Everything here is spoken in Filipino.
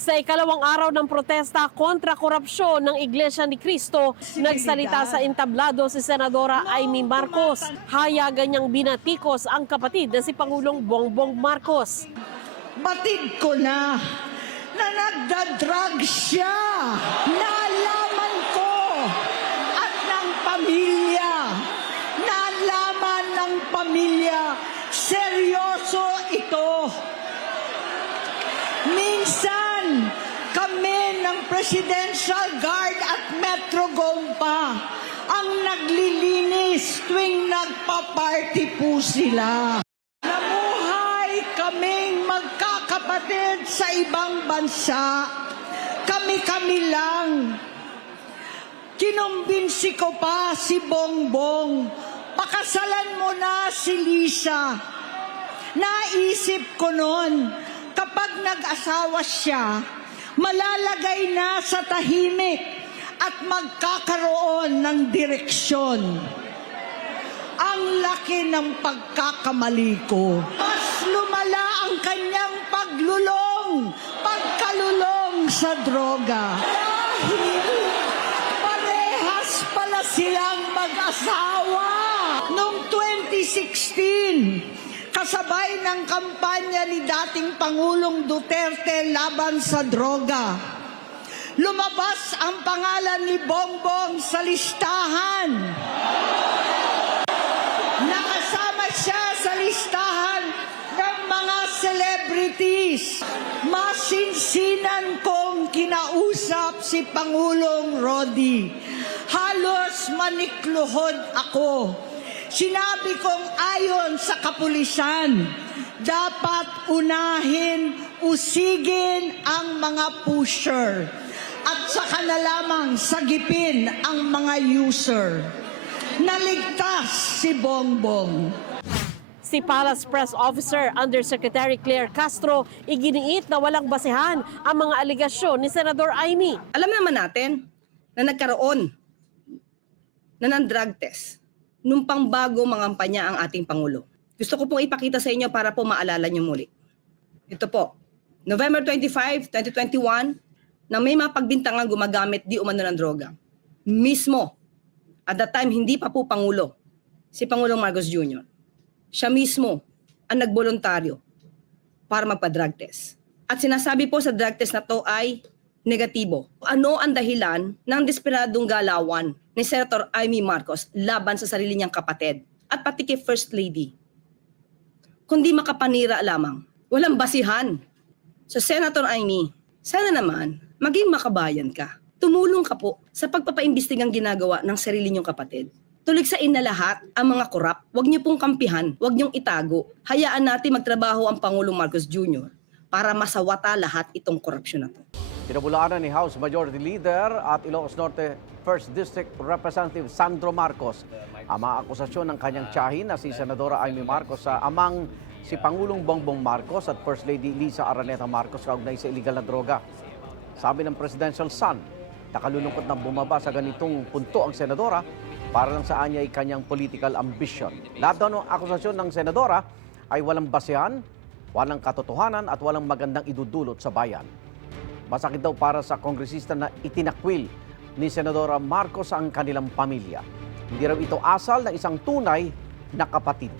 Sa ikalawang araw ng protesta kontra korupsyon ng Iglesia ni Cristo, nagsalita sa entablado si Senadora Amy Marcos. Hayagan niyang binatikos ang kapatid na si Pangulong Bongbong Marcos. Batid ko na nagdadrag siya. Nalaman ko at ng pamilya. Nalaman ng pamilya. Seryoso ito. Minsan, kami ng Presidential Guard at Metro Gompa ang naglilinis tuwing nagpa-party po sila. Namuhay kaming magkakapatid sa ibang bansa. Kami-kami lang. Kinumbinsi ko pa si Bongbong. Pakasalan mo na si Lisa. Naisip ko noon, kapag nag-asawa siya, malalagay na sa tahimik at magkakaroon ng direksyon. Ang laki ng pagkakamali ko. Mas lumala ang kanyang pagkalulong sa droga. Dahil parehas pala silang mag-asawa. Noong 2016, kasabay ng kampanya ni dating Pangulong Duterte laban sa droga, lumabas ang pangalan ni Bongbong sa listahan. Nakasama siya sa listahan ng mga celebrities. Masinsinan kong kinausap si Pangulong Rodi. Halos manikluhod ako. Sinabi kong ayon sa kapulisan, dapat usigin ang mga pusher at saka na lamang sagipin ang mga user. Naligtas si Bongbong. Si Palace Press Officer Undersecretary Claire Castro iginiit na walang basehan ang mga aligasyon ni Senador Amy. Alam naman natin na nagkaroon na ng drug test nung pangbago mangampanya ang ating Pangulo. Gusto ko pong ipakita sa inyo para po maalala niyo muli. Ito po, November 25, 2021, na may mga pagbintangang gumagamit di umano ng droga. Mismo, at that time hindi pa po Pangulo, si Pangulong Marcos Jr. Siya mismo ang nagboluntaryo para magpa-drug test. At sinasabi po sa drug test na to ay negatibo. Ano ang dahilan ng desperadong galawan ni Senator Amy Marcos laban sa sarili niyang kapatid at pati kay First Lady? Kundi makapanira lamang. Walang basihan. So Senator Amy, sana naman maging makabayan ka. Tumulong ka po sa pagpapaimbestigang ginagawa ng sarili niyong kapatid. Tuligsain na lahat ang mga korap. Huwag niyo pong kampihan, huwag niyong itago. Hayaan natin magtrabaho ang Pangulong Marcos Jr. para masawata lahat itong korupsyon na to. Pinabulaanan ni House Majority Leader at Ilocos Norte 1st District Representative Sandro Marcos ang mga akusasyon ng kanyang tiyahin na si Senadora Amy Marcos sa amang si Pangulong Bongbong Marcos at First Lady Lisa Araneta Marcos kaugnay sa illegal na droga. Sabi ng Presidential Son, nakalulungkot na bumaba sa ganitong punto ang Senadora para lang sa anya ay kanyang political ambition. Lahat daw ng akusasyon ng Senadora ay walang basehan, walang katotohanan at walang magandang idudulot sa bayan. Masakit daw para sa kongresista na itinakwil ni Senadora Marcos ang kanilang pamilya. Hindi raw ito asal ng isang tunay na kapatid.